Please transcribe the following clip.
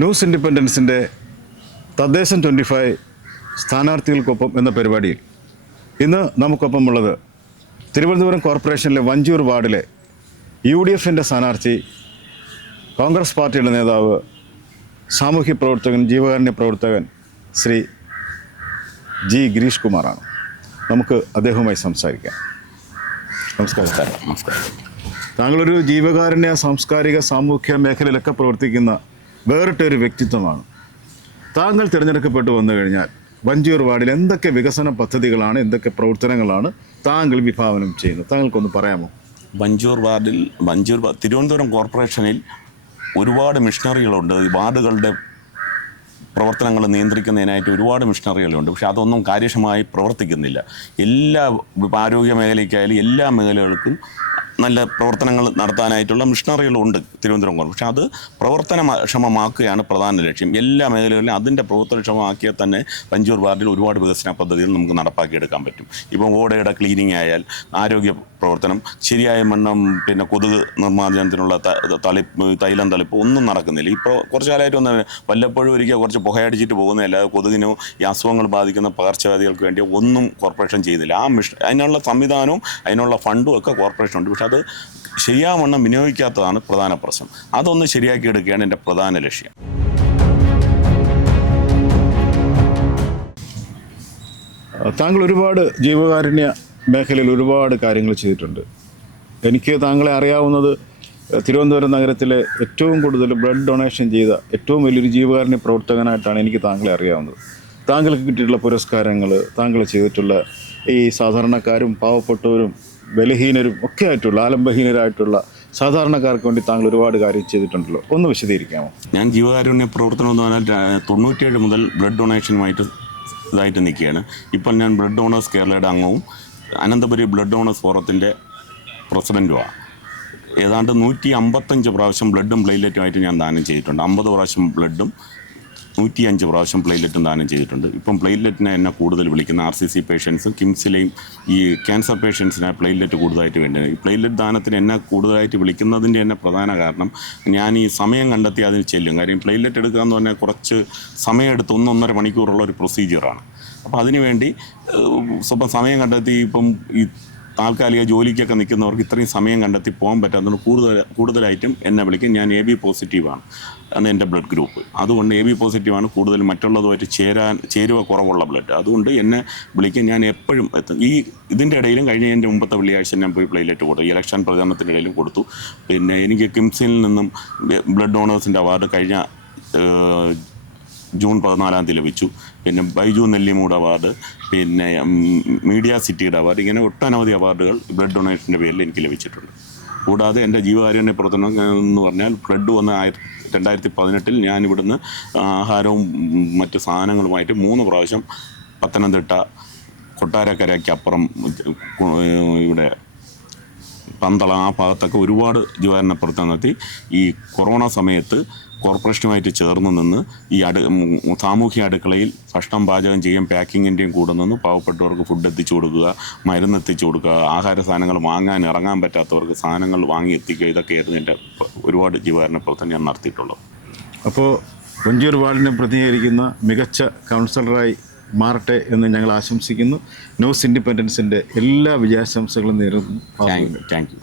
News ഇൻഡിപെൻഡൻസിൻ്റെ തദ്ദേശം 25 സ്ഥാനാർത്ഥികൾക്കൊപ്പം എന്ന പരിപാടിയിൽ ഇന്ന് നമുക്കൊപ്പമുള്ളത് തിരുവനന്തപുരം കോർപ്പറേഷനിലെ വഞ്ചൂർ വാർഡിലെ UDFൻ്റെ സ്ഥാനാർത്ഥി, കോൺഗ്രസ് പാർട്ടിയുടെ നേതാവ്, സാമൂഹ്യ പ്രവർത്തകൻ, ജീവകാരുണ്യ പ്രവർത്തകൻ ശ്രീ ജി ഗിരീഷ് കുമാറാണ്. നമുക്ക് അദ്ദേഹവുമായി സംസാരിക്കാം. നമസ്കാരം. നമസ്കാരം. താങ്കളൊരു ജീവകാരുണ്യ, സാംസ്കാരിക, സാമൂഹ്യ മേഖലയിലൊക്കെ പ്രവർത്തിക്കുന്ന വേറിട്ടൊരു വ്യക്തിത്വമാണ്. താങ്കൾ തിരഞ്ഞെടുക്കപ്പെട്ടു വന്നു കഴിഞ്ഞാൽ വഞ്ചൂർ വാർഡിൽ എന്തൊക്കെ വികസന പദ്ധതികളാണ്, എന്തൊക്കെ പ്രവർത്തനങ്ങളാണ് താങ്കൾ വിഭാവനം ചെയ്യുന്നത്? താങ്കൾക്കൊന്ന് പറയാമോ? വഞ്ചൂർ തിരുവനന്തപുരം കോർപ്പറേഷനിൽ ഒരുപാട് മിഷണറികളുണ്ട്. ഈ വാർഡുകളുടെ പ്രവർത്തനങ്ങൾ നിയന്ത്രിക്കുന്നതിനായിട്ട് ഒരുപാട് മിഷണറികളുണ്ട്. പക്ഷേ അതൊന്നും കാര്യക്ഷമമായി പ്രവർത്തിക്കുന്നില്ല. എല്ലാ ആരോഗ്യ മേഖലയ്ക്കായാലും എല്ലാ മേഖലകൾക്കും നല്ല പ്രവർത്തനങ്ങൾ നടത്താനായിട്ടുള്ള മിഷണറികളുണ്ട് തിരുവനന്തപുരം കോർപ്പറേഷൻ. പക്ഷേ അത് പ്രവർത്തനക്ഷമമാക്കുകയാണ് പ്രധാന ലക്ഷ്യം. എല്ലാ മേഖലകളിലും അതിൻ്റെ പ്രവർത്തനക്ഷമമാക്കിയാൽ തന്നെ വഞ്ചൂർ വാർഡിൽ ഒരുപാട് വികസന പദ്ധതികൾ നമുക്ക് നടപ്പാക്കിയെടുക്കാൻ പറ്റും. ഇപ്പം ഓടയുടെ ക്ലീനിങ് ആയാൽ, ആരോഗ്യ പ്രവർത്തനം, ശരിയായ മണ്ണം, പിന്നെ കൊതുക് നിർമ്മാർജ്ജനത്തിനുള്ള തൈലം തളിപ്പ് ഒന്നും നടക്കുന്നില്ല. ഇപ്പോൾ കുറച്ച് കാലമായിട്ട് വല്ലപ്പോഴും ഒരിക്കൽ കുറച്ച് പുകയടിച്ചിട്ട് പോകുന്നതല്ലാതെ കൊതുകിനോ ഈ അസുഖങ്ങൾ ബാധിക്കുന്ന പകർച്ചവ്യാധികൾക്ക് വേണ്ടി ഒന്നും കോർപ്പറേഷൻ ചെയ്യുന്നില്ല. അതിനുള്ള സംവിധാനവും അതിനുള്ള ഫണ്ടും ഒക്കെ കോർപ്പറേഷൻ ഉണ്ട്. പക്ഷെ അത് ശരിയാവണ്ണം വിനിയോഗിക്കാത്തതാണ് പ്രധാന പ്രശ്നം. അതൊന്ന് ശരിയാക്കിയെടുക്കുകയാണ് എൻ്റെ പ്രധാന ലക്ഷ്യം. താങ്കൾ ഒരുപാട് ജീവകാരുണ്യ മേഖലയിൽ ഒരുപാട് കാര്യങ്ങൾ ചെയ്തിട്ടുണ്ട്. എനിക്ക് താങ്കളെ അറിയാവുന്നത് തിരുവനന്തപുരം നഗരത്തിലെ ഏറ്റവും കൂടുതൽ ബ്ലഡ് ഡൊണേഷൻ ചെയ്ത ഏറ്റവും വലിയൊരു ജീവകാരുണ്യ പ്രവർത്തകനായിട്ടാണ് എനിക്ക് താങ്കളെ അറിയാവുന്നത്. താങ്കൾക്ക് കിട്ടിയിട്ടുള്ള പുരസ്കാരങ്ങൾ, താങ്കൾ ചെയ്തിട്ടുള്ള ഈ സാധാരണക്കാരും പാവപ്പെട്ടവരും ബലഹീനരും ഒക്കെ ആയിട്ടുള്ള, ആലംബഹീനരായിട്ടുള്ള സാധാരണക്കാർക്ക് വേണ്ടി താങ്കൾ ഒരുപാട് കാര്യം ചെയ്തിട്ടുണ്ടല്ലോ. ഒന്ന് വിശദീകരിക്കാമോ? ഞാൻ ജീവകാരുണ്യ പ്രവർത്തനം എന്ന് പറഞ്ഞാൽ 97 മുതൽ ബ്ലഡ് ഡൊണേഷനുമായിട്ട് ഇതായിട്ട് നിൽക്കുകയാണ്. ഇപ്പം ഞാൻ ബ്ലഡ് ഡോണേഴ്സ് കേരളയുടെ അംഗവും അനന്തപുരി ബ്ലഡ് ഡോണേഴ്സ് ഫോറത്തിൻ്റെ പ്രസിഡൻറ്റുമാണ്. ഏതാണ്ട് 155 പ്രാവശ്യം ബ്ലഡും പ്ലേറ്റ്ലെറ്റുമായിട്ട് ഞാൻ ദാനം ചെയ്തിട്ടുണ്ട്. 50 പ്രാവശ്യം ബ്ലഡും 105 പ്രാവശ്യം പ്ലേറ്റ്ലെറ്റും ദാനം ചെയ്തിട്ടുണ്ട്. ഇപ്പം പ്ലേറ്റ്ലെറ്റിനെ എന്നെ കൂടുതൽ വിളിക്കുന്ന RCC പേഷ്യൻസും കിംസിലെയും ഈ ക്യാൻസർ പേഷ്യൻസിനെ പ്ലേറ്റ്ലെറ്റ് കൂടുതലായിട്ട് വേണ്ടത്. ഈ പ്ലേറ്റ്ലെറ്റ് ദാനത്തിന് എന്നെ കൂടുതലായിട്ട് വിളിക്കുന്നതിൻ്റെ തന്നെ പ്രധാന കാരണം ഞാൻ ഈ സമയം കണ്ടെത്തി അതിന് ചെല്ലും. കാര്യം പ്ലേറ്റ്ലെറ്റ് എടുക്കുക എന്ന് പറഞ്ഞാൽ കുറച്ച് സമയമെടുത്ത് 1-1.5 മണിക്കൂറുള്ള ഒരു പ്രൊസീജിയറാണ്. അപ്പോൾ അതിനുവേണ്ടി സ്വന്തം സമയം കണ്ടെത്തി ഇപ്പം ഈ താൽക്കാലിക ജോലിക്കൊക്കെ നിൽക്കുന്നവർക്ക് ഇത്രയും സമയം കണ്ടെത്തി പോകാൻ പറ്റാത്തതുകൊണ്ട് കൂടുതലായിട്ടും എന്നെ വിളിക്കും. ഞാൻ AB പോസിറ്റീവാണ്, അന്ന് എൻ്റെ ബ്ലഡ് ഗ്രൂപ്പ്. അതുകൊണ്ട് AB പോസിറ്റീവാണ് കൂടുതൽ മറ്റുള്ളതുമായിട്ട് ചേരുവ കുറവുള്ള ബ്ലഡ്. അതുകൊണ്ട് എന്നെ വിളിക്കും. ഞാൻ എപ്പോഴും എത്തും. ഇതിൻ്റെ ഇടയിലും കഴിഞ്ഞ എൻ്റെ മുമ്പത്തെ വെള്ളിയാഴ്ച ഞാൻ പോയി പ്ലേറ്റ്ലെറ്റ് കൊടുത്തു. ഇലക്ഷൻ പ്രചരണത്തിൻ്റെ ഇടയിലും കൊടുത്തു. പിന്നെ എനിക്ക് കിംസിൽ നിന്നും ബ്ലഡ് ഡോണേഴ്സിൻ്റെ അവാർഡ് കഴിഞ്ഞ ജൂൺ 14 ലഭിച്ചു. പിന്നെ ബൈജു നെല്ലിമൂട് അവാർഡ്, പിന്നെ മീഡിയ സിറ്റിയുടെ അവാർഡ്, ഇങ്ങനെ ഒട്ടനവധി അവാർഡുകൾ ബ്ലഡ് ഡൊണേഷൻ്റെ പേരിൽ എനിക്ക് ലഭിച്ചിട്ടുണ്ട്. കൂടാതെ എൻ്റെ ജീവകാരുണ്യ പ്രവർത്തനം എന്ന് പറഞ്ഞാൽ ബ്ലഡ് വന്ന 2018 ഞാൻ ഇവിടുന്ന് ആഹാരവും മറ്റ് സാധനങ്ങളുമായിട്ട് 3 പ്രാവശ്യം പത്തനംതിട്ട കൊട്ടാരക്കരയ്ക്കപ്പുറം ഇവിടെ പന്തള ആ ഭാഗത്തൊക്കെ ഒരുപാട് ജീവകാരുണ്യ പ്രവർത്തനം നടത്തി. ഈ കൊറോണ സമയത്ത് കോർപ്പറേഷനുമായിട്ട് ചേർന്ന് നിന്ന് ഈ സാമൂഹ്യ അടുക്കളയിൽ ഭക്ഷണം പാചകം ചെയ്യാൻ പാക്കിങ്ങിൻ്റെയും കൂടെ നിന്ന് പാവപ്പെട്ടവർക്ക് ഫുഡ് എത്തിച്ചു കൊടുക്കുക, മരുന്ന് എത്തിച്ചു കൊടുക്കുക, ആഹാര സാധനങ്ങൾ വാങ്ങാൻ ഇറങ്ങാൻ പറ്റാത്തവർക്ക് സാധനങ്ങൾ വാങ്ങി എത്തിക്കുക. ഇതൊക്കെയായിരുന്നു എൻ്റെ ഒരുപാട് ജീവകാരുണ്യ പ്രവർത്തനം ഞാൻ നടത്തിയിട്ടുള്ളത്. അപ്പോൾ വഞ്ചൂർ വാർഡിനെ പ്രതിനിധീകരിക്കുന്ന മികച്ച കൗൺസിലറായി മാറട്ടെ എന്ന് ഞങ്ങൾ ആശംസിക്കുന്നു. ന്യൂസ് ഇൻഡിപെൻഡൻസിൻ്റെ എല്ലാ വിജയാശംസകളും നേരുന്നു. Thank you.